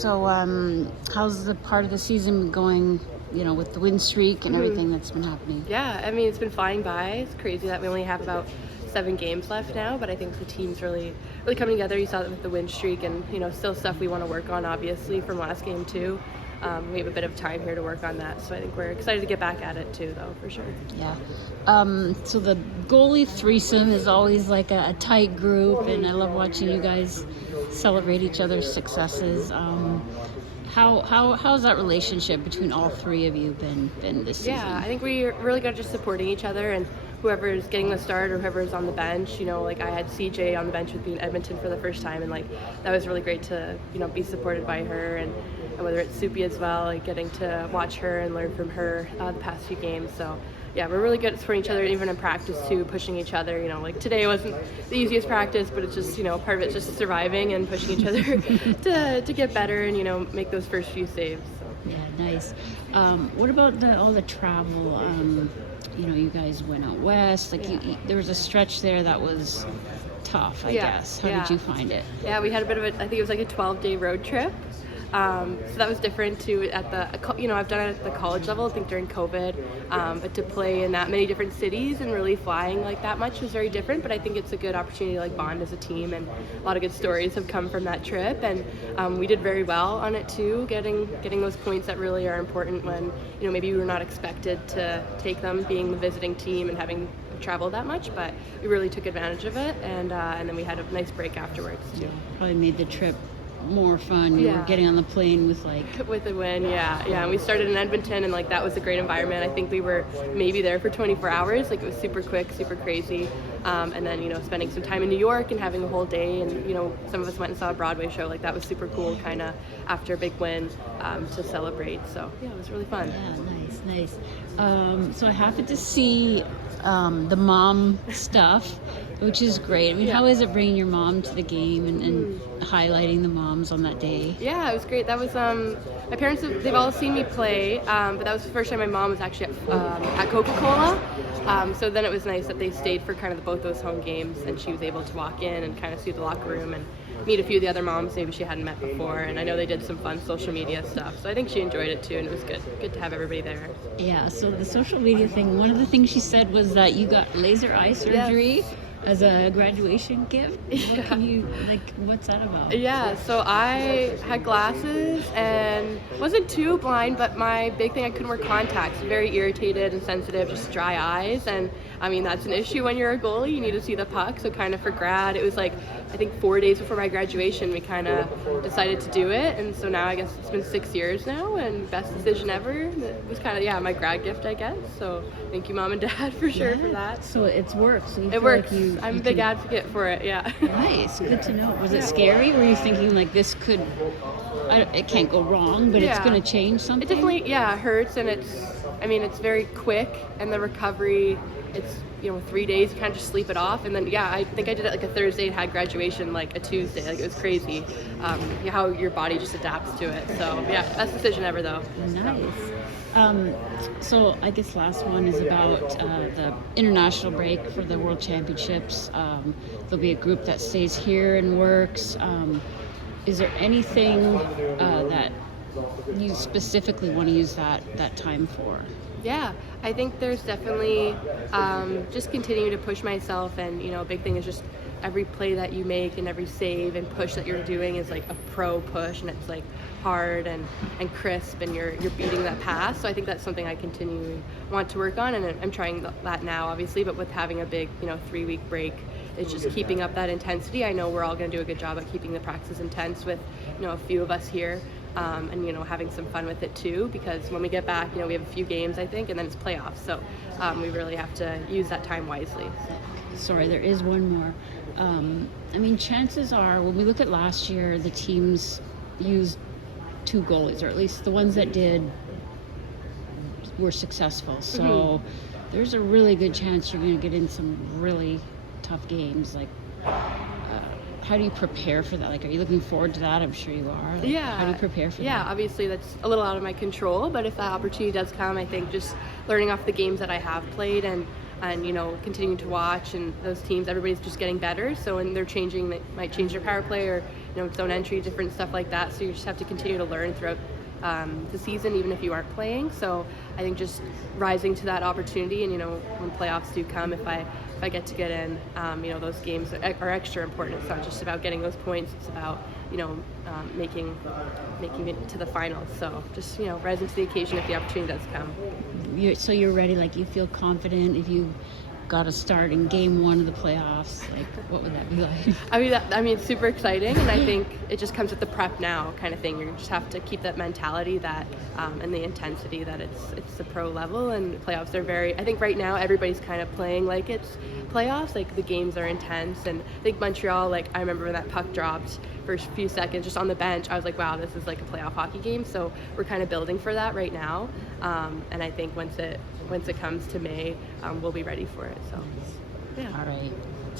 So how's the part of the season going, with the win streak and everything that's been happening? Yeah, I mean, it's been flying by. It's crazy that we only have about 7 games left now, but I think the team's really coming together. You saw that with the win streak, and still stuff we want to work on, obviously, from last game too. We have a bit of time here to work on that, so I think we're excited to get back at it too, though, for sure. Yeah. So the goalie threesome is always like a tight group, and I love watching you guys celebrate each other's successes. How's that relationship between all three of you been this season? Yeah, I think we're really good at just supporting each other, and whoever's getting the start or whoever's on the bench, like I had CJ on the bench with me in Edmonton for the first time, and that was really great to be supported by her, and whether it's Soupy as well, getting to watch her and learn from her the past few games. So yeah, we're really good at supporting each other, even in practice too, pushing each other. Today wasn't the easiest practice, but it's just part of it's just surviving and pushing each other to get better and make those first few saves. So. Yeah, nice. What about all the travel? You guys went out west. There was a stretch there that was tough, I guess. How did you find it? Yeah, we had a bit of I think it was like a 12-day road trip. So that was different too at I've done it at the college level, I think during COVID, but to play in that many different cities and really flying that much was very different, but I think it's a good opportunity to bond as a team, and a lot of good stories have come from that trip, and we did very well on it too, getting those points that really are important when maybe we were not expected to take them, being the visiting team and having traveled that much, but we really took advantage of it, and then we had a nice break afterwards too. Probably made the trip more fun. You were getting on the plane with with the win, and we started in Edmonton, and that was a great environment. I think we were maybe there for 24 hours. It was super quick, super crazy, and then spending some time in New York and having a whole day, and some of us went and saw a Broadway show. That was super cool, kind of after a big win, to celebrate. So yeah, it was really fun. Yeah, nice. So I happened to see the mom stuff, which is great. I mean, how is it bringing your mom to the game and highlighting the moms on that day? Yeah, it was great. That was my parents. They've all seen me play, but that was the first time my mom was actually at Coca-Cola. So then it was nice that they stayed for kind of both those home games, and she was able to walk in and kind of see the locker room and meet a few of the other moms maybe she hadn't met before. And I know they did some fun social media stuff, so I think she enjoyed it too, and it was good to have everybody there. Yeah. So the social media thing. One of the things she said was that you got laser eye surgery. Yes. As a graduation gift? What can you, what's that about? Yeah, so I had glasses and wasn't too blind, but my big thing, I couldn't wear contacts. Very irritated and sensitive, just dry eyes. And I mean, that's an issue when you're a goalie. You need to see the puck. So kind of for grad, it was I think 4 days before my graduation, we kind of decided to do it. And so now I guess it's been 6 years now, and best decision ever. It was kind of, my grad gift, I guess. So thank you, Mom and Dad, for sure for that. So it's worked. So it works. I'm a big advocate for it, yeah. Nice, good to know. Was it scary? Were you thinking this could, it can't go wrong, but it's going to change something? It definitely, hurts, and it's very quick, and the recovery, it's, 3 days, you kind of just sleep it off, and then, I think I did it a Thursday and had graduation a Tuesday. It was crazy how your body just adapts to it. So, best decision ever, though. Nice. So I guess last one is about the international break for the World Championships. There'll be a group that stays here and works. Is there anything that you specifically want to use that time for? Yeah, I think there's definitely just continuing to push myself, and a big thing is just every play that you make and every save and push that you're doing is a pro push, and it's hard and crisp, and you're beating that pass. So I think that's something I continually want to work on, and I'm trying that now, obviously, but with having a big 3-week break, it's just keeping up that intensity. I know we're all going to do a good job at keeping the practice intense with a few of us here, and having some fun with it too, because when we get back, we have a few games, I think, and then it's playoffs, so we really have to use that time wisely. Sorry, there is one more. Chances are, when we look at last year, the teams used 2 goalies, or at least the ones that did were successful. So there's a really good chance you're going to get in some really tough games. How do you prepare for that? Are you looking forward to that? I'm sure you are. How do you prepare for that? Yeah, obviously that's a little out of my control, but if that opportunity does come, I think just learning off the games that I have played and and continuing to watch, and those teams, everybody's just getting better. So when they're changing, they might change their power play or zone entry, different stuff like that. So you just have to continue to learn throughout the season, even if you aren't playing. So I think just rising to that opportunity, and when playoffs do come, if I get to get in, those games are extra important. It's not just about getting those points; it's about making it to the finals. So just rising to the occasion if the opportunity does come. So you're ready, like you feel confident if you got to start in game 1 of the playoffs, like what would that be like? I mean, it's super exciting, and I think it just comes with the prep now kind of thing. You just have to keep that mentality that and the intensity that it's the pro level, and playoffs are I think right now everybody's kind of playing like it's playoffs, like the games are intense. And I think Montreal, like I remember when that puck dropped for a few seconds just on the bench, I was like, wow, this is like a playoff hockey game. So we're kind of building for that right now, and I think once it comes to May, we'll be ready for it. So yeah. All right.